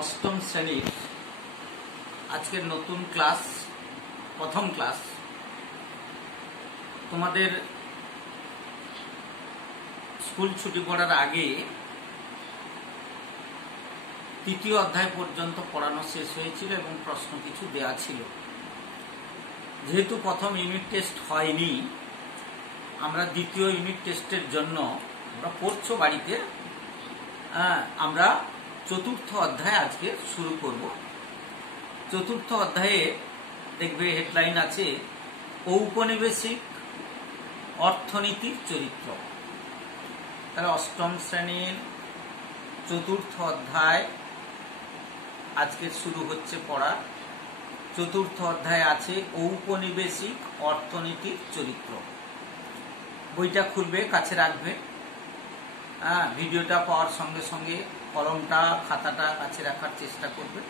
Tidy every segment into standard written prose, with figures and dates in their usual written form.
অষ্টম শ্রেণীর আজকের নতুন ক্লাস, প্রথম ক্লাস। তোমাদের স্কুল ছুটি পড়ার আগে তৃতীয় অধ্যায় পর্যন্ত পড়ানো শেষ হয়েছিল এবং প্রশ্ন কিছু দেয়া ছিল। যেহেতু প্রথম ইউনিট টেস্ট হয়নি, আমরা দ্বিতীয় ইউনিট টেস্টের জন্য আমরা পড়ছো বাড়িতে, আমরা চতুর্থ অধ্যায় আজকে শুরু করব। চতুর্থ অধ্যায়ে দেখবে হেডলাইন আছে ঔপনিবেশিক অর্থনীতির চরিত্র। তাহলে অষ্টম শ্রেণীর চতুর্থ অধ্যায় আজকে শুরু হচ্ছে পড়া। চতুর্থ অধ্যায় আছে ঔপনিবেশিক অর্থনীতির চরিত্র। বইটা খুলবে, কাছে রাখবে, ভিডিওটা পাওয়ার সঙ্গে সঙ্গে কলমটা খাতাটা কাছে রাখার চেষ্টা করবে।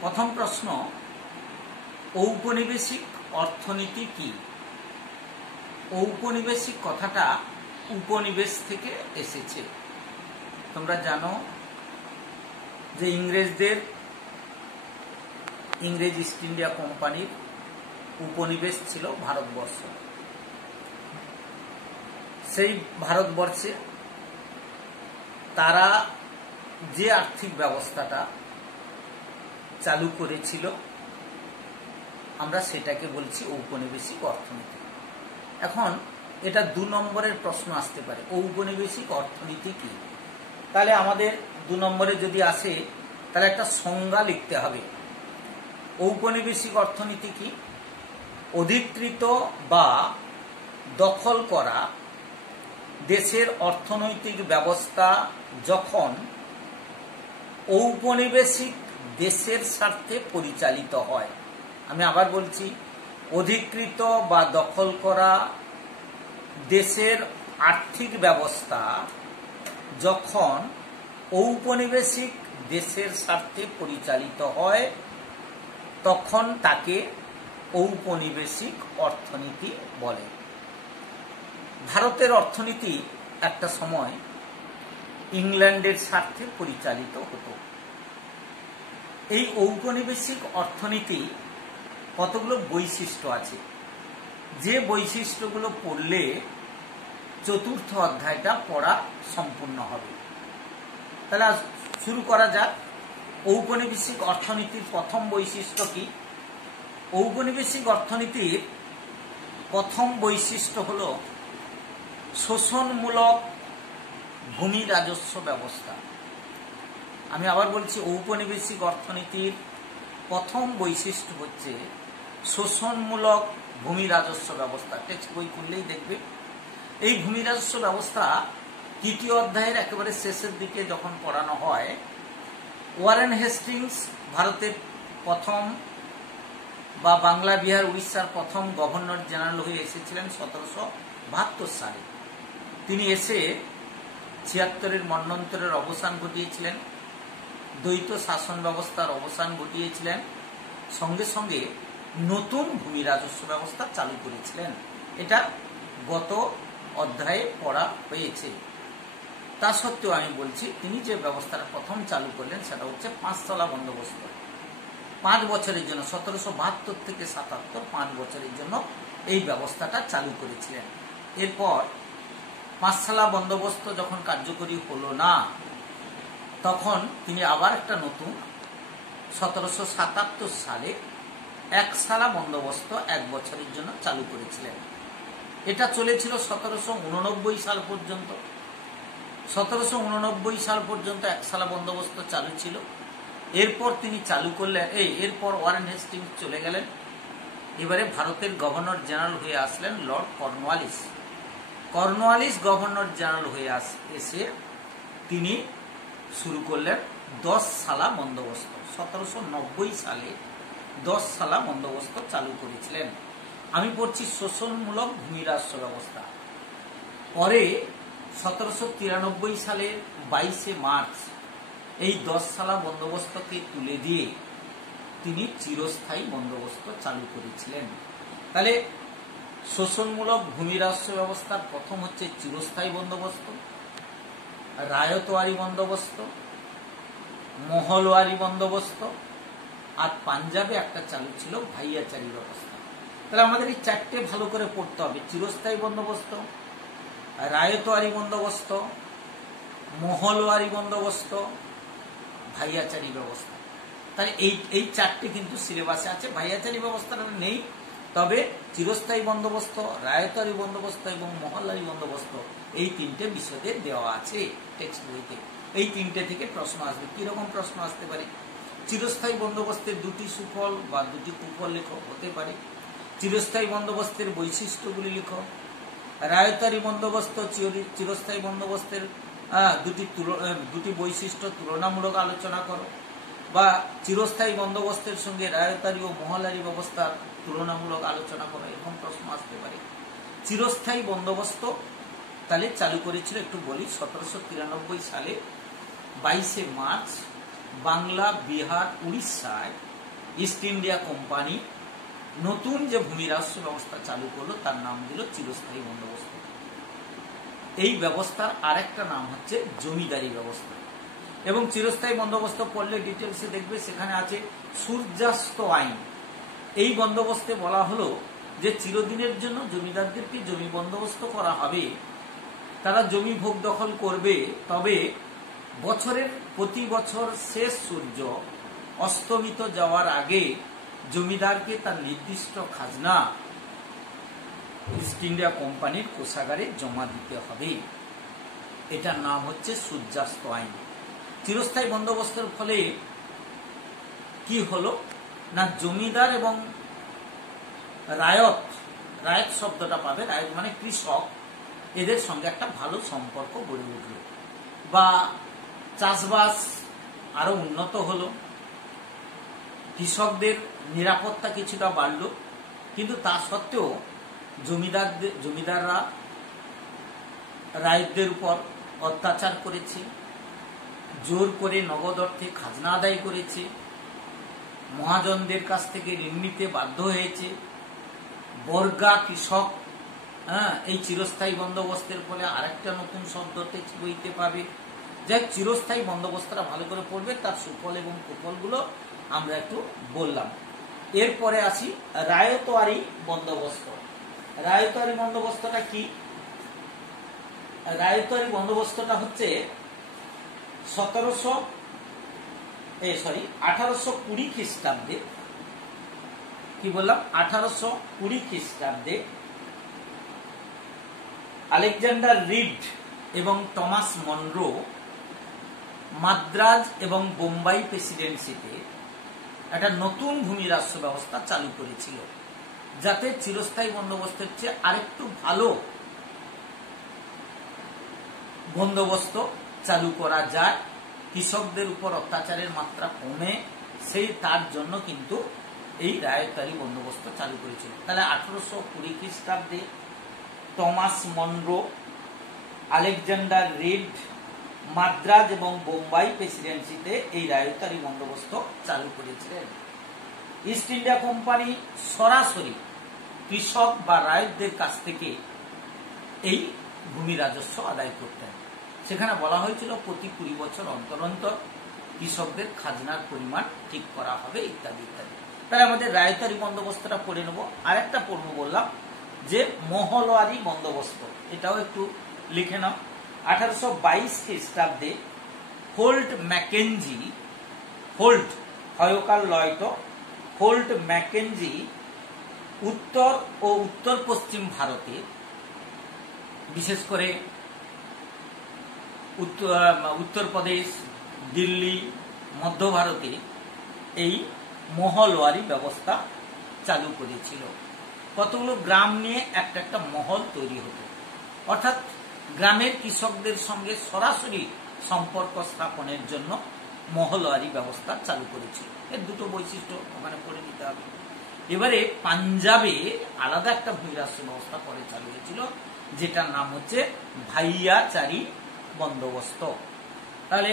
প্রথম প্রশ্ন, ঔপনিবেশিক অর্থনীতি কি? ঔপনিবেশিক কথাটা উপনিবেশ থেকে এসেছে। তোমরা জানো যে ইংরেজ ইস্ট ইন্ডিয়া কোম্পানির উপনিবেশ ছিল ভারতবর্ষ। সেই ভারতবর্ষে তারা যে আর্থিক ব্যবস্থাটা চালু করেছিল, আমরা সেটাকে বলছি ঔপনিবেশিক অর্থনীতি। এখন এটা 2 নম্বরের প্রশ্ন আসতে পারে, ঔপনিবেশিক অর্থনীতি কি? তাহলে আমাদের 2 নম্বরে যদি আসে, তাহলে একটা সংজ্ঞা লিখতে হবে। ঔপনিবেশিক অর্থনীতি কি? অধিকৃত বা দখল করা দেশের অর্থনৈতিক ব্যবস্থা যখন ঔপনিবেশিক দেশের স্বার্থে পরিচালিত হয়। আমি আবার বলছি, অধিকৃত বা দখল করা দেশের আর্থিক ব্যবস্থা যখন ঔপনিবেশিক দেশের স্বার্থে পরিচালিত হয়, তখন তাকে ঔপনিবেশিক অর্থনীতি বলে। ভারতের অর্থনীতি একটা সময় ইংল্যান্ডের স্বার্থে পরিচালিত হতো। এই ঔপনিবেশিক অর্থনীতি কতগুলো বৈশিষ্ট্য আছে, যে বৈশিষ্ট্যগুলো পড়লে চতুর্থ অধ্যায়টা পড়া সম্পূর্ণ হবে। তাহলে শুরু করা যাক। ঔপনিবেশিক অর্থনীতির প্রথম বৈশিষ্ট্য কি? ঔপনিবেশিক অর্থনীতির প্রথম বৈশিষ্ট্য হল শোষণমূলক ভূমি রাজস্ব ব্যবস্থা। আমি আবার বলছি, ঔপনিবেশিক অর্থনীতির প্রথম বৈশিষ্ট্য হচ্ছে শোষণমূলক ভূমি রাজস্ব ব্যবস্থা। টেক্সট বই খুললেই দেখবে এই ভূমি রাজস্ব ব্যবস্থা তৃতীয় অধ্যায়ের একেবারে শেষের দিকে যখন পড়ানো হয়। ওয়ারেন হেস্টিংস ভারতের প্রথম বা বাংলা, বিহার, উড়িষ্যার প্রথম গভর্নর জেনারেল হয়ে এসেছিলেন 1772 সালে। তিনি এসে 76-এর মন্বন্তরের অবসান ঘটিয়েছিলেন, দ্বৈত শাসন ব্যবস্থার অবসান ঘটিয়েছিলেন, সঙ্গে সঙ্গে নতুন ভূমি রাজস্ব ব্যবস্থা চালু করেছিলেন। এটা গত অধ্যায়ে পড়া হয়েছে। তা সত্ত্বেও আমি বলছি, তিনি যে ব্যবস্থাটা প্রথম চালু করলেন সেটা হচ্ছে 5 সালা বন্দোবস্ত। 5 বছরের জন্য, 1772 থেকে 77, 5 বছরের জন্য এই ব্যবস্থাটা চালু করেছিলেন। এরপর 5 সালা বন্দোবস্ত যখন কার্যকরী হলো না, তখন তিনি আবার একটা নতুন 1777 সালে 1 সালা বন্দোবস্ত 1 বছরের জন্য চালু করেছিলেন। এটা চলেছিল 1789 সাল পর্যন্ত। 1789 সাল পর্যন্ত 1 সালা বন্দোবস্ত চালু ছিল। এরপর তিনি চালু করলেন, এরপর ওয়ারেন হেস্টিংস চলে গেলেন। এবারে ভারতের গভর্নর জেনারেল হয়ে আসলেন Lord Cornwallis. Cornwallis governor general হয়ে এসে তিনি শুরু করলেন 10 সালা বন্দোবস্ত। 1790 সালে 10 সালা বন্দোবস্ত চালু করেছিলেন। আমি পড়ছি শোষণমূলক ভূমি রাজস্ব ব্যবস্থা। পরে 1793 সালের 22শে মার্চ এই 10 সালা বন্দোবস্তকে তুলে দিয়ে তিনি চিরস্থায়ী বন্দোবস্ত চালু করেছিলেন। তাহলে শোষণমূলক ভূমি রাজস্ব ব্যবস্থার প্রথম হচ্ছে চিরস্থায়ী বন্দোবস্ত, রায়তওয়ারি বন্দোবস্ত, মহলওয়ারি বন্দোবস্ত, আর পাঞ্জাবে একটা চালু ছিল ভাইয়াচারি ব্যবস্থা। তাহলে আমাদের এই চারটে ভালো করে পড়তে হবে: চিরস্থায়ী বন্দোবস্ত, রায়তওয়ারি বন্দোবস্ত, মহলওয়ারি বন্দোবস্ত, ভাইয়াচারি ব্যবস্থা। তাহলে এই চারটে কিন্তু সিলেবাসে আছে। ভাইয়াচারি ব্যবস্থাটা নেই, তবে চিরস্থায়ী বন্দোবস্ত, রায়তওয়ারি বন্দোবস্ত এবং মহলওয়ারি বন্দোবস্ত এই তিনটে বিষয়ে দেওয়া আছে টেক্সট বইতে। এই তিনটে থেকে প্রশ্ন আসবে। কিরকম প্রশ্ন আসতে পারে? চিরস্থায়ী বন্দোবস্তের দুটি সুফল বা দুটি কুফল লেখো, হতে পারে। চিরস্থায়ী বন্দোবস্তের বৈশিষ্ট্যগুলি লিখো। রায়তওয়ারি বন্দোবস্ত চিরস্থায়ী বন্দোবস্তের দুটি বৈশিষ্ট্য তুলনামূলক আলোচনা করো, বা চিরস্থায়ী বন্দোবস্তের সঙ্গে রায়তওয়ারি ও মহলওয়ারি ব্যবস্থার তুলনামূলক আলোচনা করো, এরকম প্রশ্ন আসতে পারে। চিরস্থায়ী বন্দোবস্ত তাহলে চালু করেছিল, একটু বলি, 1793 সালে 22শে মার্চ বাংলা, বিহার, উড়িষ্যায় ইস্ট ইন্ডিয়া কোম্পানি নতুন যে ভূমি রাজস্ব ব্যবস্থা চালু করলো তার নাম দিল চিরস্থায়ী বন্দোবস্ত। এই ব্যবস্থার আরেকটা নাম হচ্ছে জমিদারি ব্যবস্থা। এবং চিরস্থায়ী বন্দোবস্ত পড়লে ডিটেলসে দেখবে সেখানে আছে সূর্যাস্ত আইন। এই বন্দোবস্তে বলা হলো যে চিরদিনের জন্য জমিদারদেরকে জমি বন্দোবস্ত করা হবে, তারা জমি ভোগ দখল করবে, তবে বছরের প্রতি বছর শেষ সূর্য অস্তমিত যাওয়ার আগে জমিদারকে তার নির্দিষ্ট খাজনা ইস্ট ইন্ডিয়া কোম্পানির কোষাগারে জমা দিতে হবে। এটার নাম হচ্ছে সূর্যাস্ত আইন। চিরস্থায়ী বন্দোবস্তের ফলে কি হলো না, জমিদার এবং রায়ত শব্দটা পাবে, রায়ত মানে কৃষক, এদের সঙ্গে একটা ভালো সম্পর্ক গড়ে উঠল, বা চাষবাস আরো উন্নত হলো, কৃষকদের নিরাপত্তা কিছুটা বাড়ল। কিন্তু তা সত্ত্বেও জমিদাররা রায়তদের উপর অত্যাচার করেছে, জোর করে নগদ অর্থে খাজনা আদায় করেছে, মহাজনদের কাছ থেকে ঋণ নিতে বাধ্য হয়েছে, বর্গা কৃষক। এই চিরস্থায়ী বন্দোবস্তের ফলে আরেকটা নতুন শব্দ টেক্সট বইতে পাবে। যাই চিরস্থায়ী বন্দোবস্তটা ভালো করে পড়বে, তার সুফল এবং কুফলগুলো আমরা একটু বললাম। এরপরে আসি রায়তওয়ারি বন্দোবস্ত। রায়তওয়ারি বন্দোবস্তটা কি? রায়তওয়ারি বন্দোবস্তটা হচ্ছে 1820 খ্রিস্টাব্দে, কি বললাম, 1820 খ্রিস্টাব্দে আলেকজান্ডার রিড এবং টমাস মনরো মাদ্রাজ এবং বোম্বাই প্রেসিডেন্সিতে একটা নতুন ভূমি রাজস্ব ব্যবস্থা চালু করেছিল, যাতে চিরস্থায়ী বন্দোবস্তের চেয়ে আরেকটু ভালো বন্দোবস্ত চালু করা যায়, কৃষকদের উপর অত্যাচারের মাত্রা কমে, তার জন্য কিন্তু এই রায়তওয়ারি বন্দোবস্ত চালু করেছিল। তাহলে 1820 খ্রিস্টাব্দে Thomas Munro, Alexander read, Madras এবং বোম্বাই প্রেসিডেন্সিতে এই রায়তওয়ারি বন্দোবস্ত চালু করেছিলেন। ইস্ট ইন্ডিয়া কোম্পানি সরাসরি কৃষক বা রায়তদের কাছ থেকে এই ভূমি রাজস্ব আদায় করতেন। সেখানে বলা হয়েছিল প্রতি 20 বছর অন্তর অন্তর কৃষকদের খাজনার পরিমাণ ঠিক করা হবে, ইত্যাদি ইত্যাদি। তাহলে আমাদের রায়তওয়ারি বন্দোবস্তটা পড়ে নেব। আর একটা পড়ব বললাম যে মহলওয়ারি বন্দোবস্ত, এটাও একটু লিখে নাও। 1822 খ্রিস্টাব্দে হোল্ট ম্যাকেঞ্জি উত্তর ও উত্তর পশ্চিম ভারতে, বিশেষ করে উত্তরপ্রদেশ, দিল্লি, মধ্য ভারতে এই মহলওয়ারি ব্যবস্থা চালু করেছিল। কতগুলো গ্রাম নিয়ে একটা একটা মহল তৈরি হতো, অর্থাৎ গ্রামের কৃষকদের সঙ্গে সরাসরি সম্পর্ক স্থাপনের জন্য মহলওয়ারি ব্যবস্থা চালু করেছিল। এর দুটো বৈশিষ্ট্য ওখানে পড়ে নিতে হবে। এবারে পাঞ্জাবে আলাদা একটা ভূমি রাজস্ব ব্যবস্থা পরে চালু হয়েছিল, যেটার নাম হচ্ছে ভাইয়াচারি বন্দোবস্ত। তাহলে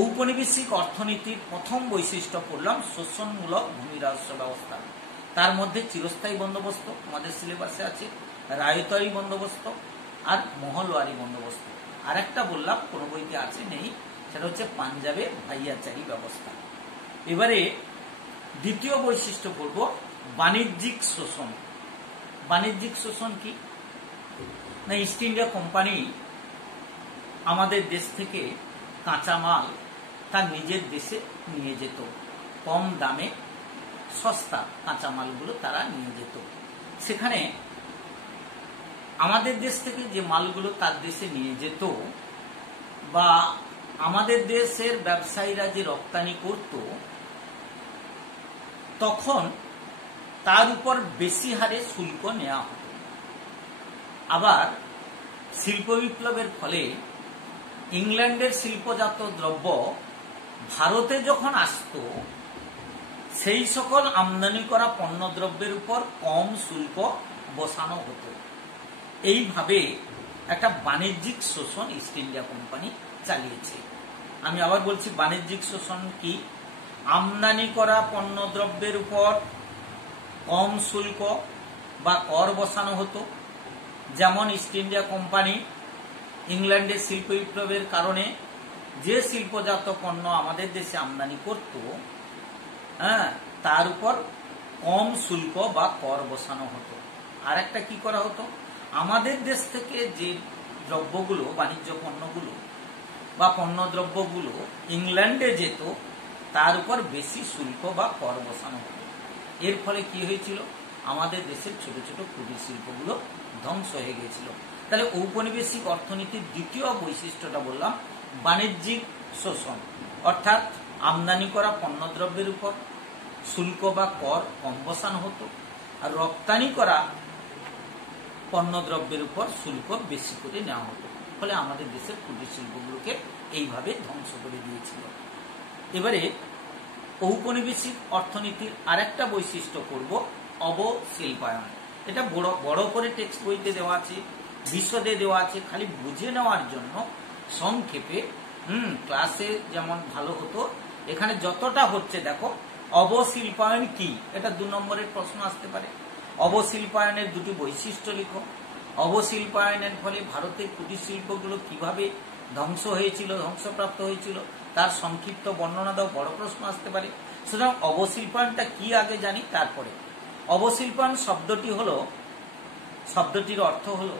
ঔপনিবেশিক অর্থনীতির প্রথম বৈশিষ্ট্য পড়লাম শোষণমূলক ভূমি রাজস্ব ব্যবস্থা। তার মধ্যে চিরস্থায়ী বন্দোবস্ত আমাদের সিলেবাসে আছে, রায়তওয়ারি বন্দোবস্ত আর মহলওয়ারি বন্দোবস্ত। আর একটা বললাম, কোনো বইতে আছে নেই, সেটা হচ্ছে পাঞ্জাবের ভাইয়াচারি ব্যবস্থা। এবারে দ্বিতীয় বৈশিষ্ট্য বলব বাণিজ্যিক শোষণ। বাণিজ্যিক শোষণ কি না, ইস্ট ইন্ডিয়া কোম্পানি আমাদের দেশ থেকে কাঁচামাল তার নিজের দেশে নিয়ে যেত, কম দামে সস্তা কাঁচামালগুলো তারা নিয়ে যেত। সেখানে আমাদের দেশ থেকে যে মালগুলো তার দেশে নিয়ে যেত বা আমাদের দেশের ব্যবসায়ীরা যে রপ্তানি করত, তখন তার উপর বেশি হারে শুল্ক নেওয়া হতো। আবার শিল্প বিপ্লবের ফলে ইংল্যান্ডের শিল্পজাত দ্রব্য ভারতে যখন আসতো, সেই সকল আমদানি করা পণ্যদ্রব্যের উপর কম শুল্ক বসানো হতো। এইভাবে একটা বাণিজ্যিক শোষণ ইস্ট ইন্ডিয়া কোম্পানি চালিয়েছে। আমি আবার বলছি, বাণিজ্যিক শোষণ কি? আমদানি করা পণ্যদ্রব্যের উপর কম শুল্ক বা কর বসানো হতো। যেমন ইস্ট ইন্ডিয়া কোম্পানি ইংল্যান্ডের শিল্প বিপ্লবের কারণে যে শিল্পজাত পণ্য আমাদের দেশে আমদানি করত, তার উপর কম শুল্ক বা কর বসানো হতো। আর একটা কি করা হতো, আমাদের দেশ থেকে যে দ্রব্যগুলো, বাণিজ্য পণ্যগুলো বা পণ্যদ্রব্যগুলো ইংল্যান্ডে যেত, তার উপর বেশি শুল্ক বা কর বসানো হতো। এর ফলে কি হয়েছিল, আমাদের দেশের ছোট ছোট কুটির শিল্পগুলো ধ্বংস হয়ে গিয়েছিল। তাহলে ঔপনিবেশিক অর্থনীতির দ্বিতীয় বৈশিষ্ট্যটা বললাম বাণিজ্যিক শোষণ, অর্থাৎ আমদানি করা পণ্যদ্রব্যের উপর শুল্ক বা কর কম বসানো হতো, আর রপ্তানি করা পণ্যদ্রব্যের উপর শুল্ক বেশি করে নেওয়া হতো। ফলে আমাদের দেশের কুটির শিল্পগুলোকে এইভাবে ধ্বংস করে দিয়েছিল। এবারে ঔপনিবেশিক অর্থনীতির আরেকটা বৈশিষ্ট্য করব অবশিল্পায়ন। এটা বড় করে টেক্সট বইতে দেওয়া আছে, বিশদে দেওয়া আছে, খালি বুঝে নেওয়ার জন্য সংক্ষেপে ক্লাসে যেমন ভালো হতো, এখানে যতটা হচ্ছে দেখো। অবশিল্পায়ন কি, এটা 2 নম্বরের প্রশ্ন আসতে পারে। অবশিল্পায়নের দুটি বৈশিষ্ট্য লিখো। অবশিল্পায়নের ফলে ভারতের কুটির শিল্পগুলো কিভাবে ধ্বংস হয়েছিল, ধ্বংসপ্রাপ্ত হয়েছিল, তার সংক্ষিপ্ত বর্ণনা দাও, বড় প্রশ্ন আসতে পারে। সুতরাং অবশিল্পায়নটা কি আগে জানি, তারপরে। অবশিল্পায়ন শব্দটির অর্থ হলো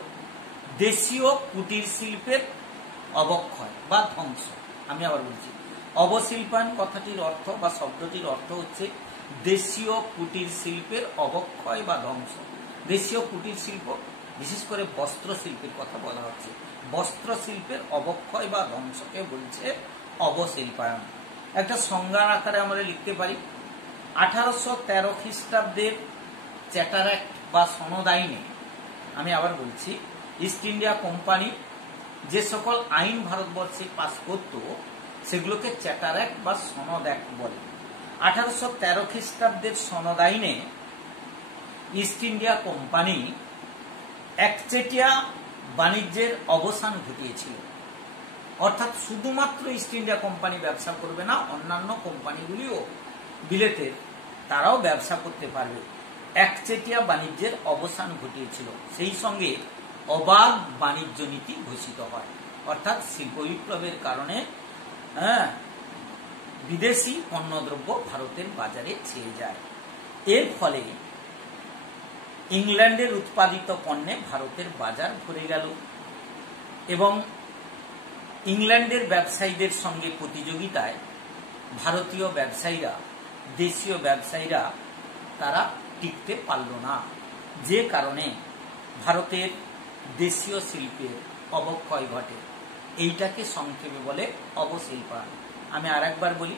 দেশীয় কুটির শিল্পের অবক্ষয় বা ধ্বংস। আমি আবার বলছি, অবশিল্পায়ন কথাটির অর্থ বা শব্দটির অর্থ হচ্ছে দেশীয় কুটির শিল্পের অবক্ষয় বা ধ্বংস। দেশীয় কুটির শিল্প, বিশেষ করে বস্ত্র শিল্পের কথা বলা হচ্ছে, বস্ত্র শিল্পের অবক্ষয় বা ধ্বংসকে বলছে অবশিল্পায়ন। একটা সংজ্ঞার আকারে আমরা লিখতে পারি, 1813 খ্রিস্টাব্দের চ্যাটার অ্যাক্ট বা সনদ আইনে, আমি আবার বলছি, ইস্ট ইন্ডিয়া কোম্পানি যে সকল আইন ভারতবর্ষে পাস করত, সেগুলোকে চ্যাটার অ্যাক্ট বা সনদ অ্যাক্ট বলে। 1813 খ্রিস্টাব্দের সনদ আইনে ইস্ট ইন্ডিয়া কোম্পানি একচেটিয়া বাণিজ্যের অবসান ঘটিয়েছিল। অর্থাৎ শুধুমাত্র ইস্ট ইন্ডিয়া কোম্পানি ব্যবসা করবে না, অন্যান্য কোম্পানিগুলিও বিলেতের, তারাও ব্যবসা করতে পারবে। একচেটিয়া বাণিজ্যের অবসান ঘটিয়েছিল। সেই সঙ্গে অবাধ বাণিজ্য নীতি ঘোষিত হয়, অর্থাৎ শিল্প বিপ্লবের কারণে বিদেশি পণ্যদ্রব্য ভারতের বাজারে ছেয়ে যায়। এর ফলে ইংল্যান্ডের উৎপাদিত পণ্যে ভারতের বাজার ভরে গেল এবং ইংল্যান্ডের ব্যবসায়ীদের সঙ্গে প্রতিযোগিতায় ভারতীয় ব্যবসায়ীরা, দেশীয় ব্যবসায়ীরা তারা টিকতে পারল না, যে কারণে ভারতের দেশীয় শিল্পের অবক্ষয় ঘটে। এইটাকে সংক্ষেপে বলে অবশিল্পায়ন। আমি আরেকবার বলি,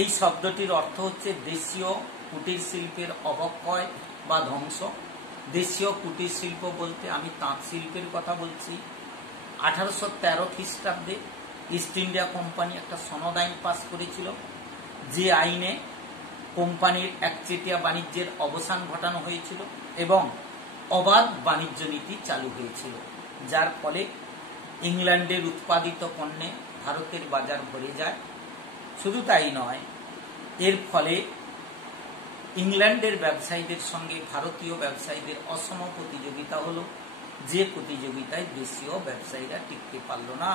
এই শব্দটির অর্থ হচ্ছে দেশীয় কুটির শিল্পের অবক্ষয় বা ধ্বংস। দেশীয় কুটির শিল্প বলতে আমি তাঁত শিল্পের কথা বলছি। 1813 খ্রিস্টাব্দে ইস্ট ইন্ডিয়া কোম্পানি একটা সনদ আইন পাস করেছিল, যে আইনে কোম্পানির একচেটিয়া বাণিজ্যের অবসান ঘটানো হয়েছিল এবং অবাধ বাণিজ্য নীতি চালু হয়েছিল, যার ফলে ইংল্যান্ডের উৎপাদিত পণ্যে ভারতের বাজার ভরে যায়। শুধু তাই নয়, এর ফলে ইংল্যান্ডের ব্যবসায়ীদের সঙ্গে ভারতীয় ব্যবসায়ীদের অসম প্রতিযোগিতা হলো, যে প্রতিযোগিতায় দেশীয় ব্যবসায়ীরা টিকতে পারল না।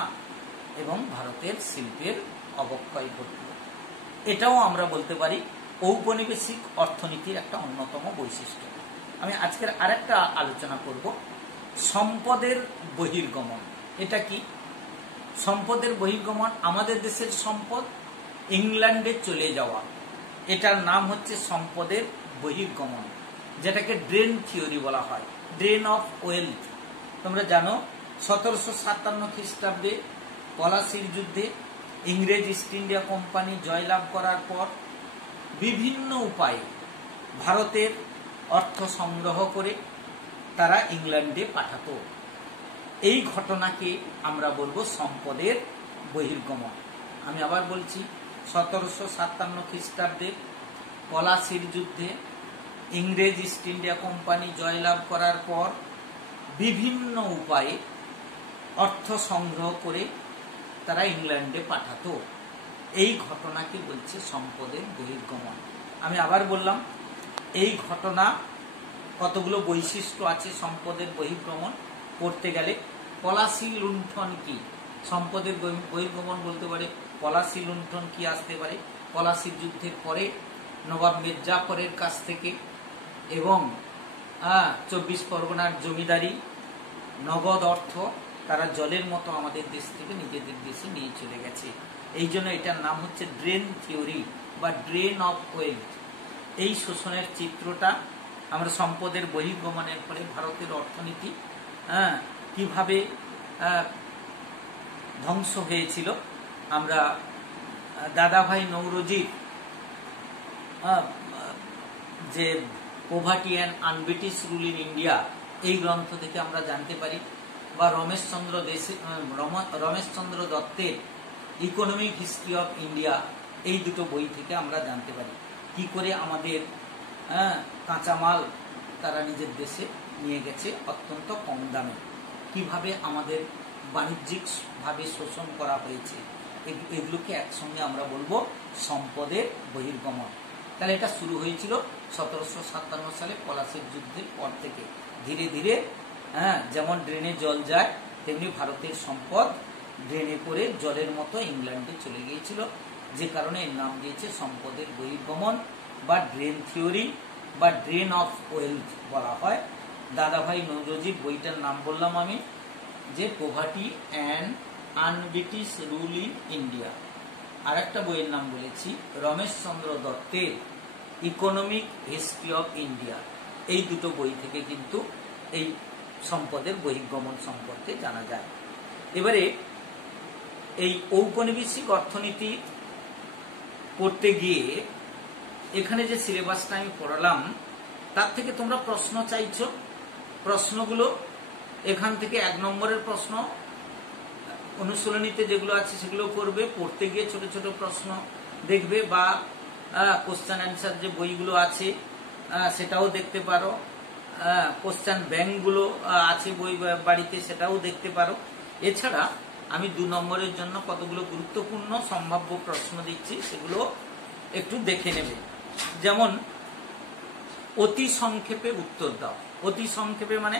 এবং ভারতের শিল্পের অবক্ষয় ঘটল। এটাও আমরা বলতে পারি ঔপনিবেশিক অর্থনীতির একটা অন্যতম বৈশিষ্ট্য। আমি আজকের আরেকটা আলোচনা করব, সম্পদের বহির্গমন। এটা কি? সম্পদের বহির্গমন, আমাদের দেশের সম্পদ ইংল্যান্ডে চলে যাওয়া, এটার নাম হচ্ছে সম্পদের বহির্গমন, যেটাকে ড্রেন থিওরি বলা হয়, ড্রেন অফ ওয়েলথ। তোমরা জানো 1757 খ্রিস্টাব্দে পলাশির যুদ্ধে ইংরেজ ইস্ট ইন্ডিয়া কোম্পানি জয়লাভ করার পর বিভিন্ন উপায়ে ভারতের অর্থ সংগ্রহ করে তারা ইংল্যান্ডে পাঠাতো। এই ঘটনাকে আমরা বলবো সম্পদের বহির্গমন। আমি আবার বলছি, 1757 খ্রিস্টাব্দে পলাশির যুদ্ধে ইংরেজ ইস্ট ইন্ডিয়া কোম্পানি জয়লাভ করার পর বিভিন্ন উপায়ে অর্থ সংগ্রহ করে তারা ইংল্যান্ডে পাঠাতো। এই ঘটনাকে বলছে সম্পদের বহির্গমন। আমি আবার বললাম, এই ঘটনা কতগুলো বৈশিষ্ট্য আছে সম্পদের বহির্গমন করতে গেলে। পলাশি লুণ্ঠন কি? সম্পদের বহির্গমন বলতে পারে পলাশি লুণ্ঠন কি আসতে পারে। পলাশির যুদ্ধের পরে নবাব মির্জাফরের কাছ থেকে এবং 24 পরগনার জমিদারি, নগদ অর্থ তারা জলের মতো আমাদের দেশ থেকে নিজেদের দেশে নিয়ে চলে গেছে। এই জন্য এটার নাম হচ্ছে ড্রেন থিওরি বা ড্রেন অফ ওয়েলথ। এই শোষণের চিত্রটা আমরা সম্পদের বহির্গমনের ফলে ভারতের অর্থনীতি কিভাবে ধ্বংস হয়েছিল আমরা দাদাভাই নৌরোজির যে poverty and un-British rule in India এই গ্রন্থ থেকে আমরা জানতে পারি, বা রমেশচন্দ্র দত্তের ইকোনমিক হিস্ট্রি অফ ইন্ডিয়া, এই দুটো বই থেকে আমরা জানতে পারি কি করে আমাদের কাঁচামাল তারা নিজের দেশে নিয়ে গেছে অত্যন্ত কম দামে, কিভাবে আমাদের বাণিজ্যিকভাবে শোষণ করা হয়েছে। এগুলোকে একসঙ্গে আমরা বলবো সম্পদের বহির্গমন। তাহলে এটা শুরু হয়েছিল 1757 সালে পলাশির যুদ্ধের পর থেকে। ধীরে ধীরে যেমন ড্রেনে জল যায় তেমনি ভারতের সম্পদ ড্রেনে করে জলের মতো ইংল্যান্ডে চলে গিয়েছিল, যে কারণে এর নাম দিয়েছে সম্পদের বহির্গমন বা ড্রেন থিওরি বা ড্রেন অফ ওয়েলথ বলা হয়। দাদাভাই নৌরোজির বইটার নাম বললাম আমি, যে poverty and un-British rule in India. আর একটা বইয়ের নাম বলেছি রমেশচন্দ্র দত্তের ইকোনমিক হিস্ট্রি অফ ইন্ডিয়া। এই দুটো বই থেকে কিন্তু এই সম্পদের বহির্গমন সম্পর্কে জানা যায়। এবারে এই ঔপনিবেশিক অর্থনীতি পড়তে গিয়ে এখানে যে সিলেবাসটা আমি পড়ালাম তার থেকে তোমরা প্রশ্ন চাইছো, প্রশ্নগুলো এখান থেকে 1 নম্বরের প্রশ্ন অনুশীলনীতে যেগুলো আছে সেগুলো করবে, পড়তে গিয়ে ছোট ছোট প্রশ্ন দেখবে, বা কোশ্চেন অ্যান্সার যে বইগুলো আছে সেটাও দেখতে পারো, কোশ্চেন ব্যাংকগুলো আছে বই বাড়িতে সেটাও দেখতে পারো। এছাড়া আমি 2 নম্বরের জন্য কতগুলো গুরুত্বপূর্ণ সম্ভাব্য প্রশ্ন দিচ্ছি, সেগুলো একটু দেখে নেবে। যেমন অতি সংক্ষেপে উত্তর দাও। অতি সংক্ষেপে মানে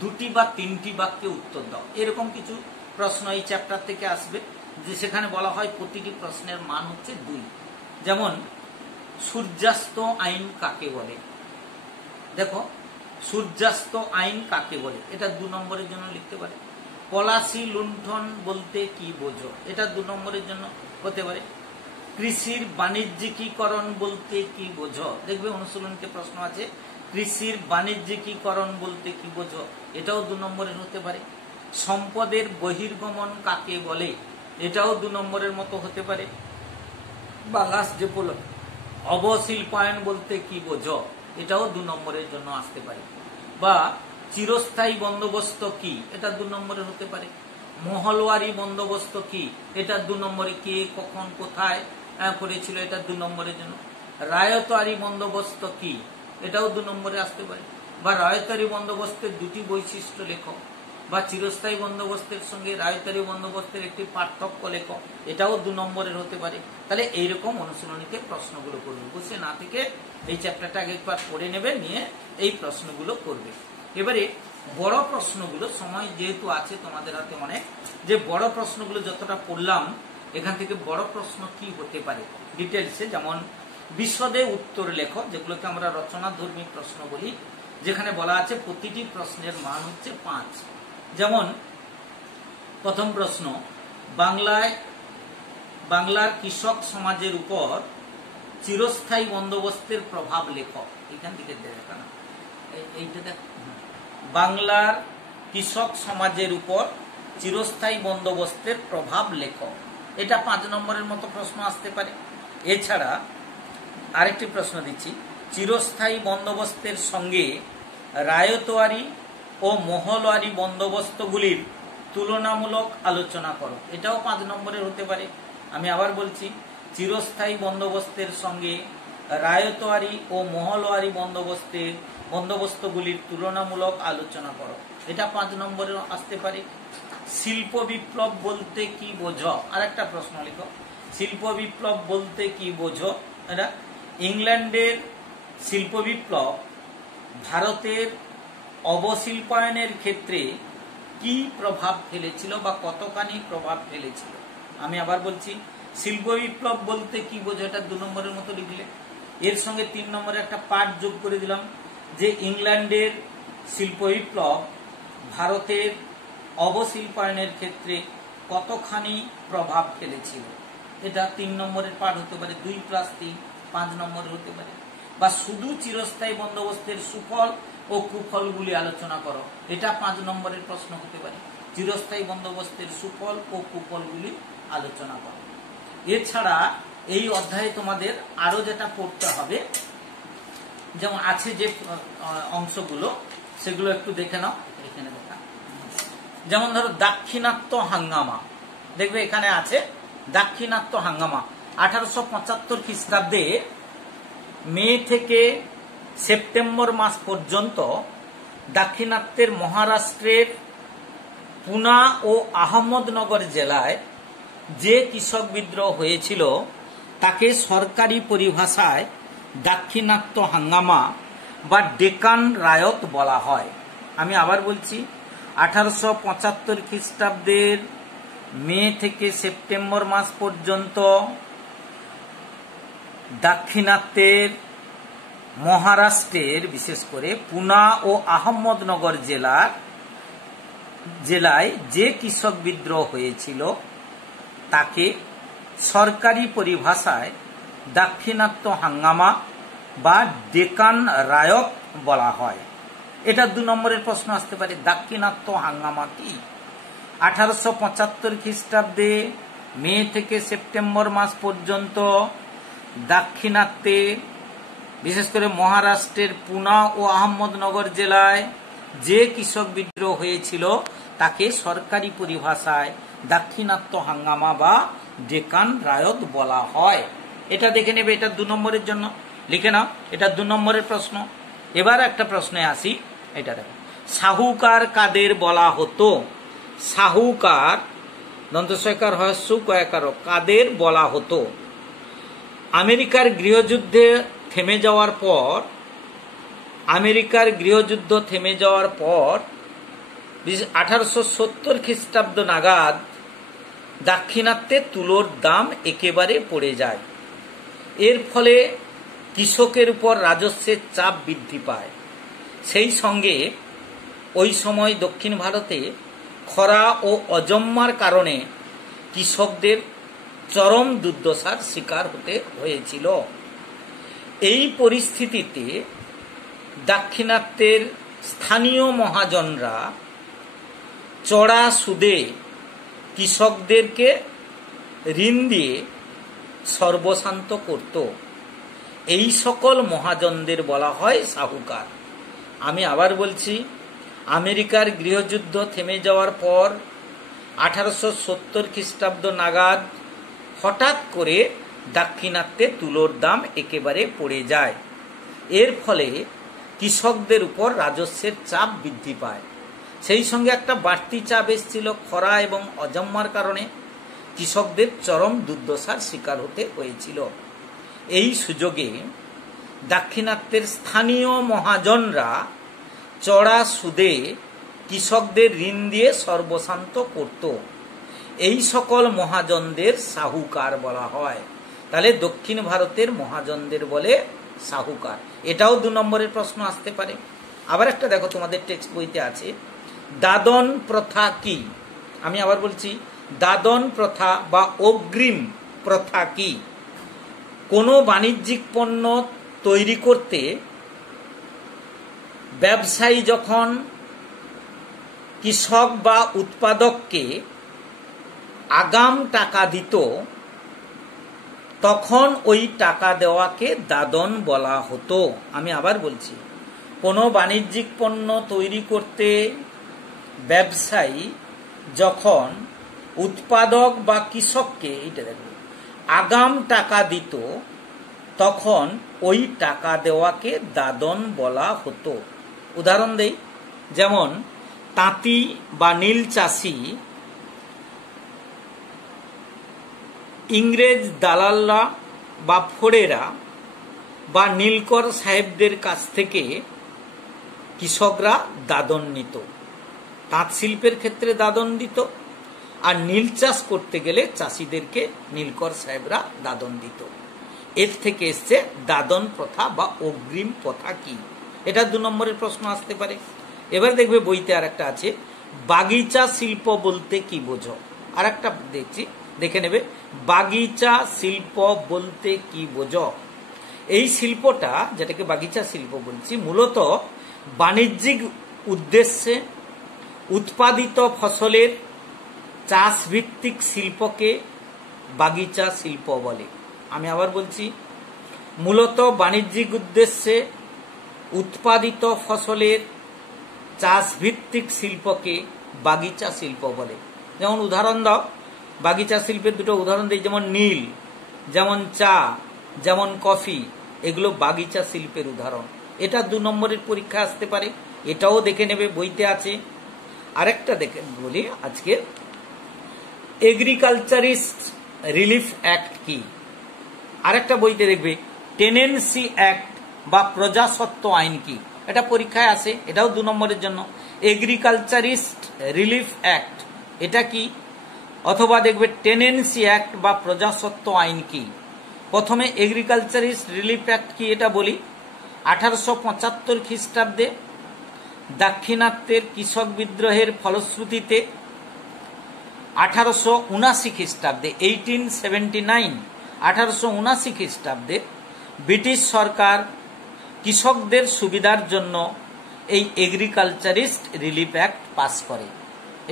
2টি বা 3টি বাক্যে উত্তর দাও, এরকম কিছু প্রশ্ন এই চ্যাপ্টার থেকে আসবে, যে সেখানে বলা হয় প্রতিটি প্রশ্নের মান হচ্ছে 2। যেমন সূর্যাস্ত আইন কাকে বলে? দেখো, সূর্যাস্ত আইন কাকে বলে, এটা 2 নম্বরের জন্য লিখতে পারে। পলাশি লুণ্ঠন বলতে কি বোঝো? এটা 2 নম্বরের জন্য হতে পারে। কৃষির বাণিজ্যিকীকরণ বলতে কি বোঝো? দেখবে অনুশীলনীতে প্রশ্ন আছে, কৃষির বাণিজ্যিকীকরণ বলতে কি বোঝো? এটাও 2 নম্বরের হতে পারে। সম্পদের বহির্গমন কাকে বলে? এটাও 2 নম্বরের মতো হতে পারে। বা লাস্ট যে বলল অবশিল্পায়ন বলতে কি বোঝো? এটাও 2 নম্বরের জন্য আসতে পারে। বা চিরস্থায়ী বন্দোবস্ত কি? এটা 2 নম্বরের হতে পারে। মহলওয়ারি বন্দোবস্ত কি? এটা 2 নম্বরে। কে, কখন, কোথায় করেছিল? এটা 2 নম্বরের জন্য। রায়তারি বন্দোবস্ত কি? এটাও 2 নম্বরে আসতে পারে। বা রায়তারি বন্দোবস্তের 2টি বৈশিষ্ট্য লেখো, বা চিরস্থায়ী বন্দোবস্তের সঙ্গে রায়তারি বন্দোবস্তের একটি পার্থক্য লেখো, এটাও 2 নম্বরের হতে পারে। তাহলে এইরকম অনুশীলনীতে প্রশ্নগুলো করবে। বসে না থেকে এই চ্যাপ্টারটা একবার পড়ে নেবে, নিয়ে এই প্রশ্নগুলো করবে। এবারে বড় প্রশ্নগুলো, সময় যেহেতু আছে তোমাদের হাতে অনেক, যে বড় প্রশ্নগুলো যতটা পড়লাম এখান থেকে বড় প্রশ্ন কি হতে পারে ডিটেলসে, যেমন বিশদে উত্তর লেখো, যেগুলোকে আমরা রচনাধর্মী প্রশ্ন বলি, যেখানে বলা আছে প্রতিটি প্রশ্নের মান হচ্ছে 5। যেমন প্রথম প্রশ্ন, বাংলার কৃষক সমাজের উপর চিরস্থায়ী বন্দোবস্তের প্রভাব লেখো। এখান থেকে দেখানো, এইটা দেখ, বাংলার কৃষক সমাজের উপর চিরস্থায়ী বন্দোবস্তের প্রভাব লেখো। এটা 5 নম্বরের মতো প্রশ্ন আসতে পারে। এছাড়া আরেকটি প্রশ্ন দিচ্ছি, চিরস্থায়ী বন্দোবস্তের সঙ্গে রায়তওয়ারি ও মহলওয়ারি বন্দোবস্তগুলির তুলনামূলক আলোচনা করো। এটাও 5 নম্বরের হতে পারে। আমি আবার বলছি, চিরস্থায়ী বন্দোবস্তের সঙ্গে রায়তওয়ারি ও মহলওয়ারি বন্দোবস্তগুলির তুলনামূলক আলোচনা করো। এটা 5 নম্বরে আসতে পারে। শিল্প বিপ্লব বলতে কি বোঝো? আর একটা প্রশ্ন লিখো, শিল্প বিপ্লব বলতে কি বোঝো? এটা ইংল্যান্ডের শিল্প বিপ্লব ভারতের অবশিল্পায়নের ক্ষেত্রে কি প্রভাব ফেলেছিল বা কতখানি প্রভাব ফেলেছিল? আমি আবার বলছি, শিল্প বিপ্লব বলতে কি বোঝো, এটা 2 নম্বরের মতো লিখলে। এর সঙ্গে 3 নম্বরে একটা পাঠ যোগ করে দিলাম, যে ইংল্যান্ডের শিল্প বিপ্লব ভারতের অবশিল্পায়নের ক্ষেত্রে কতখানি প্রভাব ফেলেছিল। এটা 3 নম্বরের পাঠ হতে পারে। 2+3 5 নম্বরের হতে পারে। বা শুধু চিরস্থায়ী বন্দোবস্তের সুফল ও কুফলগুলি আলোচনা করো। এটা 5 নম্বরের প্রশ্ন হতে পারে। চিরস্থায়ী বন্দোবস্তের সুফল ও কুফলগুলি আলোচনা করো। এছাড়া এই অধ্যায়ে তোমাদের আরো যেটা পড়তে হবে, যেমন আছে যে অংশগুলো, সেগুলো একটু দেখে নাও। এখানে দেখা, যেমন ধরো দাক্ষিণাত্য হাঙ্গামা, দেখবে এখানে আছে দাক্ষিণাত্য হাঙ্গামা। 1875 খ্রিস্টাব্দে মে থেকে সেপ্টেম্বর মাস পর্যন্ত দাক্ষিণাত্যের মহারাষ্ট্রের পুনা ও আহমদনগর জেলায় যে কৃষক বিদ্রোহ হয়েছিল তাকে সরকারি পরিভাষায় দাক্ষিণাত্য হাঙ্গামা বা ডেকান রায়ত বলা হয়। আমি আবার বলছি, 1875 খ্রিস্টাব্দের মে থেকে সেপ্টেম্বর মাস পর্যন্ত দাক্ষিণাত্যের মহারাষ্ট্রের বিশেষ করে পুনা ও আহমদনগর জেলায় যে কৃষক বিদ্রোহ হয়েছিল তাকে সরকারি পরিভাষায় দাক্ষিণাত্য হাঙ্গামা বা ডেকান রায়ত বলা হয়। এটা 2 নম্বরের প্রশ্ন আসতে পারে। দাক্ষিণাত্য হাঙ্গামা কি? 1875 খ্রিস্টাব্দে মে থেকে সেপ্টেম্বর মাস পর্যন্ত দাক্ষিণাত্যে বিশেষ করে মহারাষ্ট্রের পুনা ও আহমদনগর জেলায় যে কৃষক বিদ্রোহ হয়েছিল তাকে সরকারি পরিভাষায় দাক্ষিণাত্য হাঙ্গামা বা ডেকান রায়ত বলা হয়। এটা দেখে নেবে, এটা 2 নম্বরের জন্য লিখে নাও। এটা 2 নম্বরের প্রশ্ন। এবার একটা প্রশ্নে আসি, এটা দেখো, সাহুকার কাদের বলা হতো? সাহুকার দন্তস্বয়কার হ্রস্ব কয়াকার কাদের বলা হতো? আমেরিকার গৃহযুদ্ধে থেমে যাওয়ার পর 1870 খ্রিস্টাব্দ নাগাদ দাক্ষিণাত্যে তুলোর দাম একেবারে পড়ে যায়। এর ফলে কৃষকের উপর রাজস্বের চাপ বৃদ্ধি পায়। সেই সঙ্গে ওই সময় দক্ষিণ ভারতে খরা ও অজম্মার কারণে কৃষকদের চরম দুর্দশার শিকার হতে হয়েছিল। এই পরিস্থিতিতে দাক্ষিণাত্যের স্থানীয় মহাজনরা চড়া সুদে কৃষকদেরকে ঋণ দিয়ে সর্বশান্ত করত। এই সকল মহাজনদের বলা হয় সাহুকার। আমি আবার বলছি, আমেরিকার গৃহযুদ্ধ থেমে যাওয়ার পর 1870 খ্রিস্টাব্দ নাগাদ হঠাৎ করে দাক্ষিণাত্যে তুলোর দাম একেবারে পড়ে যায়। এর ফলে কৃষকদের উপর রাজস্বের চাপ বৃদ্ধি পায়। সেই সঙ্গে একটা বাড়তি চাপ এসেছিল খরা এবং অজম্মার কারণে কৃষকদের চরম দুর্দশার শিকার হতে হয়েছিল। এই সুযোগে দাক্ষিণাত্যের স্থানীয় মহাজনরা চড়া সুদে কৃষকদের ঋণ দিয়ে সর্বশান্ত করত। এই সকল মহাজনদের সাহুকার বলা হয়। তাহলে দক্ষিণ ভারতের মহাজনদের বলে সাহুকার। এটাও 2 নম্বরের প্রশ্ন আসতে পারে। আবার একটা দেখো, তোমাদের টেক্সট বইতে আছে, দাদন প্রথা কি? আমি আবার বলছি, দাদন প্রথা বা অগ্রিম প্রথা কি? কোনো বাণিজ্যিক পণ্য তৈরি করতে ব্যবসায়ী যখন কৃষক বা উৎপাদককে আগাম টাকা দিত, তখন ওই টাকা দেওয়াকে দাদন বলা হতো। আমি আবার বলছি, কোনো বাণিজ্যিক পণ্য তৈরি করতে ব্যবসায়ী যখন উৎপাদক বা কৃষককে আগাম টাকা দিত, তখন ওই টাকা দেওয়াকে দাদন বলা হতো। উদাহরণ দেই, যেমন তাঁতি বা নীল চাষি ইংরেজ দালালরা বা ফোড়েরা বা নীলকর সাহেবদের কাছ থেকে কৃষকরা দাদন নিত। তাঁত শিল্পের ক্ষেত্রে দাদন দিত, আর নীল চাষ করতে গেলে চাষিদেরকে নীলকর সাহেবরা দাদন দিত। এর থেকে এসছে দাদন প্রথা বা অগ্রিম প্রথা কি। এটা 2 নম্বরের প্রশ্ন আসতে পারে। এবার দেখবে বইতে আর একটা আছে, বাগিচা শিল্প বলতে কি বোঝো? আর একটা দেখে নেবে, বাগিচা শিল্প বলতে কি বোঝো? এই শিল্পটা, যেটাকে বাগিচা শিল্প বলছি, মূলত বাণিজ্যিক উদ্দেশ্যে উৎপাদিত ফসলের চাষভিত্তিক শিল্পকে বাগিচা শিল্প বলে। আমি আবার বলছি, মূলত বাণিজ্যিক উদ্দেশ্যে উৎপাদিত ফসলের চাষভিত্তিক শিল্পকে বাগিচা শিল্প বলে। যেমন উদাহরণ দাও, বাগিচা শিল্পের 2টো উদাহরণ দিই, যেমন নীল, যেমন চা, যেমন কফি, এগুলো বাগিচা শিল্পের উদাহরণ। এটা 2 নম্বরের পরীক্ষা আসতে পারে, এটাও দেখে নেবে, বইতে আছে। আরেকটা দেখে বলি আজকে, এগ্রিকালচারিস্ট রিলিফ অ্যাক্ট কি? আরেকটা বইতে দেখবে টেনেন্সি অ্যাক্ট বা প্রজাস্বত্ব আইন কি। এটা পরীক্ষায় আসে, এটাও 2 নম্বরের জন্য। এগ্রিকালচারিস্ট রিলিফ অ্যাক্ট এটা কি? অথবা দেখবে টেনেন্সি অ্যাক্ট বা প্রজাস্বত্ব আইন কি। প্রথমে এগ্রিকালচারিস্ট রিলিফ অ্যাক্ট কি এটা বলি। 1875 খ্রিস্টাব্দে দাক্ষিণাত্যের কৃষক বিদ্রোহের ফলশ্রুতিতে 1879 খ্রিস্টাব্দে 1879 খ্রিস্টাব্দে ব্রিটিশ সরকার কৃষকদের সুবিধার জন্য এই এগ্রিকালচারিস্ট রিলিফ অ্যাক্ট পাস করে।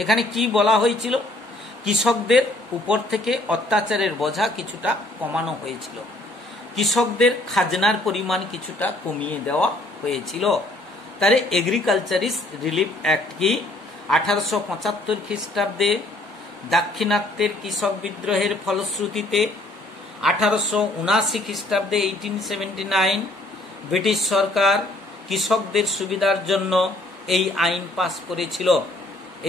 এখানে কি বলা হয়েছিল? কৃষকদের উপর থেকে অত্যাচারের বোঝা কিছুটা কমানো হয়েছিল, কৃষকদের খাজনার পরিমাণ কিছুটা কমিয়ে দেওয়া হয়েছিল। তাহলে এগ্রিকালচারিস্ট রিলিফ অ্যাক্ট কি? 1875 খ্রিস্টাব্দে দাক্ষিণাত্যের কৃষক বিদ্রোহের ফলশ্রুতিতে 1879 খ্রিস্টাব্দে 1879 ব্রিটিশ সরকার কৃষকদের সুবিধার জন্য এই আইন পাস করেছিল।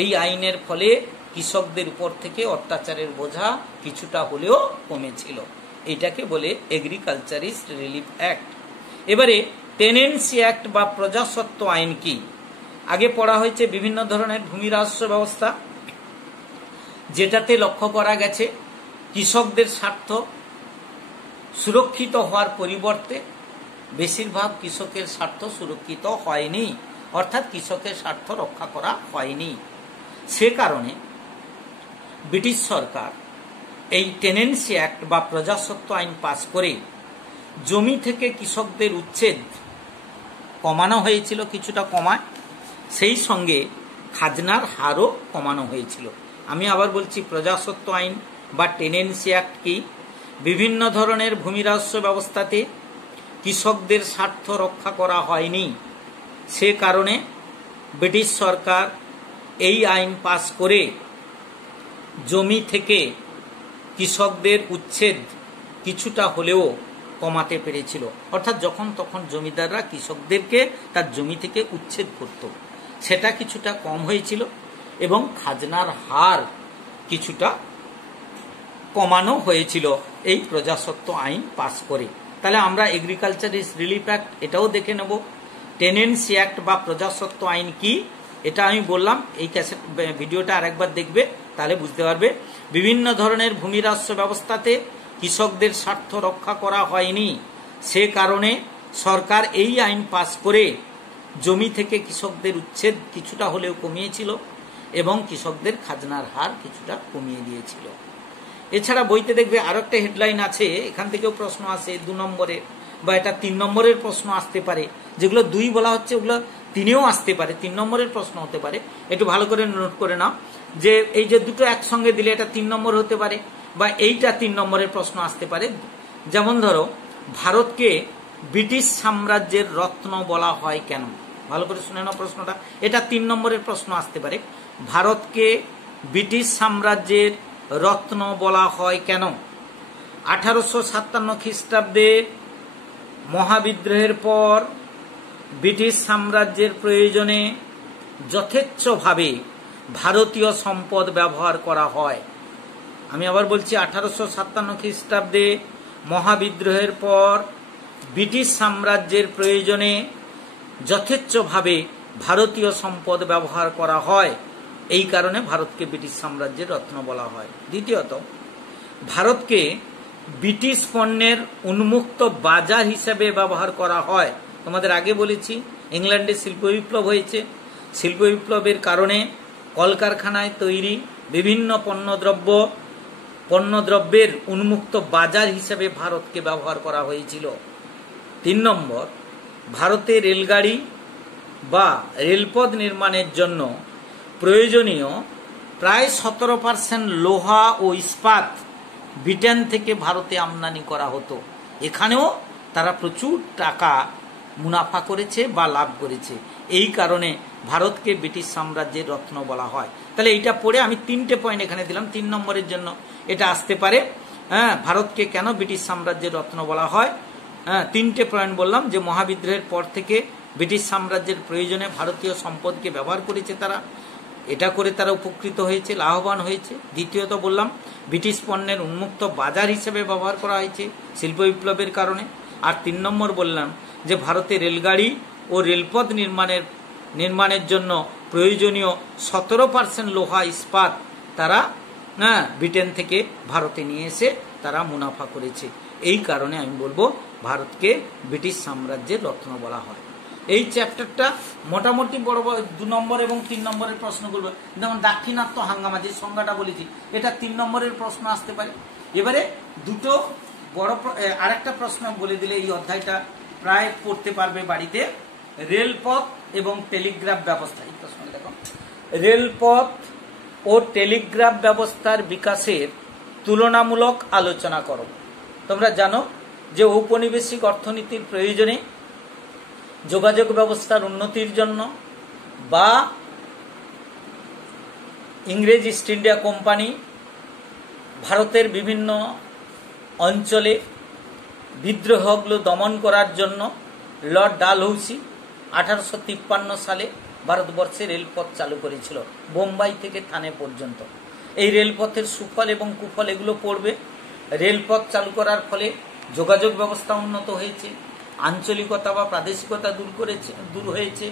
এই আইনের ফলে কৃষকদের উপর থেকে অত্যাচারের বোঝা কিছুটা হলেও কমেছিল। এটাকে বলে এগ্রিকালচারিস্ট রিলিফ অ্যাক্ট। এবারে টেনেন্সি অ্যাক্ট বা প্রজাস্বত্ব আইন কি? আগে পড়া হয়েছে বিভিন্ন ধরনের ভূমি রাজস্ব ব্যবস্থা, যেটাতে লক্ষ্য করা গেছে কৃষকদের স্বার্থ সুরক্ষিত হওয়ার পরিবর্তে বেশিরভাগ কৃষকের স্বার্থ সুরক্ষিত হয়নি, অর্থাৎ কৃষকের স্বার্থ রক্ষা করা হয়নি। সে কারণে ব্রিটিশ সরকার এই টেনেন্সি অ্যাক্ট বা প্রজাস্বত্ব আইন পাস করে জমি থেকে কৃষকদের উচ্ছেদ কমানো হয়েছিল, কিছুটা কমায়, সেই সঙ্গে খাজনার হারও কমানো হয়েছিল। আমি আবার বলছি, প্রজাস্বত্ব আইন বা টেনেন্সি অ্যাক্ট কি? বিভিন্ন ধরনের ভূমি রাজস্ব ব্যবস্থাতে কৃষকদের স্বার্থ রক্ষা করা হয়নি, সে কারণে ব্রিটিশ সরকার এই আইন পাস করে জমি থেকে কৃষকদের উচ্ছেদ কিছুটা হলেও কমাতে পেরেছিল। অর্থাৎ যখন তখন জমিদাররা কৃষকদেরকে তার জমি থেকে উচ্ছেদ করত, সেটা কিছুটা কম হয়েছিল এবং খাজনার হার কিছুটা কমানো হয়েছিল এই প্রজাস্বত্ব আইন পাস করে। তাহলে আমরা এগ্রিকালচারিস্ট রিলিফ অ্যাক্ট এটাও দেখে নেব। টেনেন্সি অ্যাক্ট বা প্রজাস্বত্ব আইন কি এটা আমি বললাম, এই ক্যাসেট ভিডিওটা আরেকবার দেখবে, তাহলে বুঝতে পারবে। বিভিন্ন ধরনের ভূমি রাজস্ব ব্যবস্থাতে কৃষকদের স্বার্থ রক্ষা করা হয়নি, সে কারণে সরকার এই আইন পাস করে জমি থেকে কৃষকদের উচ্ছেদ কিছুটা হলেও কমিয়েছিল এবং কৃষকদের খাজনার হার কিছুটা কমিয়ে দিয়েছিল। এছাড়া বইতে দেখবে আরো একটা হেডলাইন আছে, এখান থেকেও প্রশ্ন আসে 2 নম্বরের, বা এটা 3 নম্বরের প্রশ্ন আসতে পারে। যেগুলো 2 বলা হচ্ছে ওগুলো 3-এও আসতে পারে, 3 নম্বরের প্রশ্ন হতে পারে। একটু ভালো করে নোট করে নাও যে এই যে দুটো একসঙ্গে দিলে এটা 3 নম্বর হতে পারে, বা এইটা 3 নম্বরের প্রশ্ন আসতে পারে। যেমন ধরো, ভারতকে ব্রিটিশ সাম্রাজ্যের রত্ন বলা হয় কেন? ভালো করে শুনে নাও প্রশ্নটা, এটা 3 নম্বরের প্রশ্ন আসতে পারে। ভারতকে ব্রিটিশ সাম্রাজ্যের রত্ন বলা হয় কেন? 1857 খ্রিস্টাব্দে মহাবিদ্রোহের পর ব্রিটিশ সাম্রাজ্যের প্রয়োজনে যথেচ্ছভাবে ভারতীয় সম্পদ ব্যবহার করা হয়। আমি আবার বলছি, 1857 খ্রিস্টাব্দে মহাবিদ্রোহের পর ব্রিটিশ সাম্রাজ্যের প্রয়োজনে যথেচ্ছভাবে ভারতীয় সম্পদ ব্যবহার করা হয়, এই কারণে ভারতকে ব্রিটিশ সাম্রাজ্যের রত্ন বলা হয়। দ্বিতীয়ত, ভারতকে ব্রিটিশ পণ্যের উন্মুক্ত বাজার হিসেবে ব্যবহার করা হয়। তোমাদের আগে বলেছি, ইংল্যান্ডে শিল্প বিপ্লব হয়েছে, শিল্প বিপ্লবের কারণে কলকারখানায় তৈরি বিভিন্ন পণ্যদ্রব্যের উন্মুক্ত বাজার হিসেবে ভারতকে ব্যবহার করা হয়েছিল। 3 নম্বর, ভারতে রেলগাড়ি বা রেলপথ নির্মাণের জন্য প্রয়োজনীয় প্রায় 17% লোহা ও ইস্পাত ব্রিটেন থেকে ভারতে আমদানি করা হতো। এখানেও তারা প্রচুর টাকা মুনাফা করেছে বা লাভ করেছে, এই কারণে ভারতকে ব্রিটিশ সাম্রাজ্যের রত্ন বলা হয়। তাহলে এইটা পড়ে আমি 3টে পয়েন্ট এখানে দিলাম, 3 নম্বরের জন্য এটা আসতে পারে। ভারতকে কেন ব্রিটিশ সাম্রাজ্যের রত্ন বলা হয়? 3টে পয়েন্ট বললাম, যে মহাবিদ্রোহের পর থেকে ব্রিটিশ সাম্রাজ্যের প্রয়োজনে ভারতীয় সম্পদকে ব্যবহার করেছে তারা, এটা করে তারা উপকৃত হয়েছে, লাভবান হয়েছে। দ্বিতীয়ত বললাম, ব্রিটিশ পণ্যের উন্মুক্ত বাজার হিসেবে ব্যবহার করা হয়েছে শিল্প বিপ্লবের কারণে। আর 3 নম্বর বললাম যে ভারতে রেলগাড়ি ও রেলপথ নির্মাণের জন্য প্রয়োজনীয় 17% লোহা ইস্পাত তারা ব্রিটেন থেকে ভারতে নিয়ে এসে তারা মুনাফা করেছে, এই কারণে আমি বলবো ভারতকে ব্রিটিশ সাম্রাজ্যের রত্ন বলা হয়। এই চ্যাপ্টারটা মোটামুটি বড় 2 নম্বর এবং 3 নম্বরের প্রশ্নগুলো, যেমন দাক্ষিণাত্য হাঙ্গামা যে সংজ্ঞাটা বলেছি, এটা 3 নম্বরের প্রশ্ন আসতে পারে। এবারে দুটো বড় আরেকটা প্রশ্ন বলে দিলে এই অধ্যায়টা প্রায় পড়তে পারবে বাড়িতে। রেলপথ এবং টেলিগ্রাফ ব্যবস্থা, এই প্রশ্ন দেখো, রেলপথ ও টেলিগ্রাফ ব্যবস্থার বিকাশের তুলনামূলক আলোচনা করো। তোমরা জানো যে ঔপনিবেশিক অর্থনীতির প্রয়োজনে যোগাযোগ ব্যবস্থার উন্নতির জন্য বা ইংরেজ ইস্ট ইন্ডিয়া কোম্পানি ভারতের বিভিন্ন অঞ্চলে বিদ্রোহগুলো দমন করার জন্য লর্ড ডালহৌসি 1853 সালে ভারতবর্ষে রেলপথ চালু করেছিল, বোম্বাই থেকে থানে পর্যন্ত। এই রেলপথের সুফল এবং কুফল এগুলো পড়বে। রেলপথ চালু করার ফলে যোগাযোগ ব্যবস্থা উন্নত হয়েছে, আঞ্চলিকতা বা প্রাদেশিকতা দূর হয়েছে,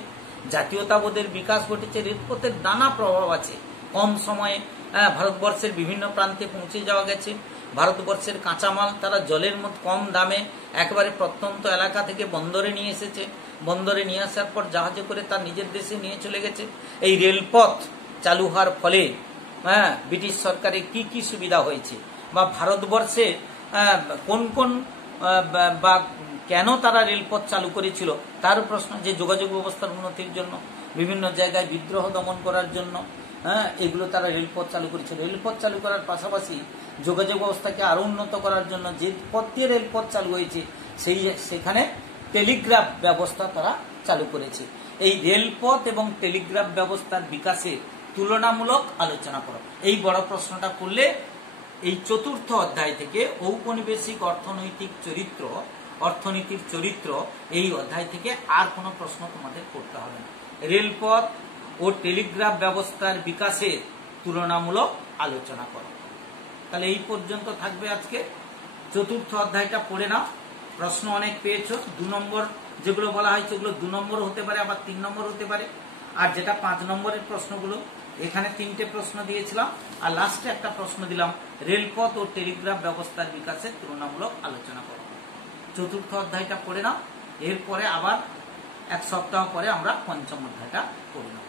জাতীয়তাবোধের বিকাশ ঘটেছে। রেলপথের নানা প্রভাব আছে, কম সময়ে ভারতবর্ষের বিভিন্ন প্রান্তে পৌঁছে যাওয়া গেছে। ভারতবর্ষের কাঁচামাল তারা জলের মধ্যে কম দামে একেবারে প্রত্যন্ত এলাকা থেকে বন্দরে নিয়ে এসেছে, বন্দরে নিয়ে আসার পর জাহাজে করে তার নিজের দেশে নিয়ে চলে গেছে। এই রেলপথ চালু হওয়ার ফলে ব্রিটিশ সরকারের কি কি সুবিধা হয়েছে, বা ভারতবর্ষে কোন কোন বা কেন তারা রেলপথ চালু করেছিল তার প্রশ্ন। যে যোগাযোগ ব্যবস্থার উন্নতির জন্য, বিভিন্ন জায়গায় বিদ্রোহ দমন করার জন্য এগুলো তারা রেলপথ চালু করেছিল। রেলপথ চালু করার পাশাপাশি যোগাযোগ ব্যবস্থাকে আরো উন্নত করার জন্য যে পথ দিয়ে রেলপথ চালু হয়েছে সেখানে টেলিগ্রাফ ব্যবস্থা তারা চালু করেছে। এই রেলপথ এবং টেলিগ্রাফ ব্যবস্থার বিকাশের তুলনামূলক আলোচনা করো। এই বড় প্রশ্নটা করলে এই 4র্থ অধ্যায় থেকে ঔপনিবেশিক অর্থনীতির চরিত্র এই অধ্যায় থেকে আর কোনো প্রশ্ন তোমাদের করতে হবে না। রেলপথ ও টেলিগ্রাফ ব্যবস্থার বিকাশের তুলনামূলক আলোচনা করো। তাহলে এই পর্যন্ত থাকবে আজকে। 4র্থ অধ্যায়টা পড়ে নাও, প্রশ্ন অনেক পেয়েছো। 2 নম্বর যেগুলো বলা হয়েছে ওগুলো 2 নম্বর হতে পারে, আবার 3 নম্বর হতে পারে। আর যেটা 5 নম্বরের প্রশ্নগুলো, এখানে 3টে প্রশ্ন দিয়েছিলাম, আর লাস্টে একটা প্রশ্ন দিলাম, রেলপথ ও টেলিগ্রাফ ব্যবস্থার বিকাশের তুলনামূলক আলোচনা করো। চতুর্থ অধ্যায়টা পড়ে নাও, এরপরে আবার 1 সপ্তাহ পরে আমরা পঞ্চম অধ্যায়টা পড়ে নেব।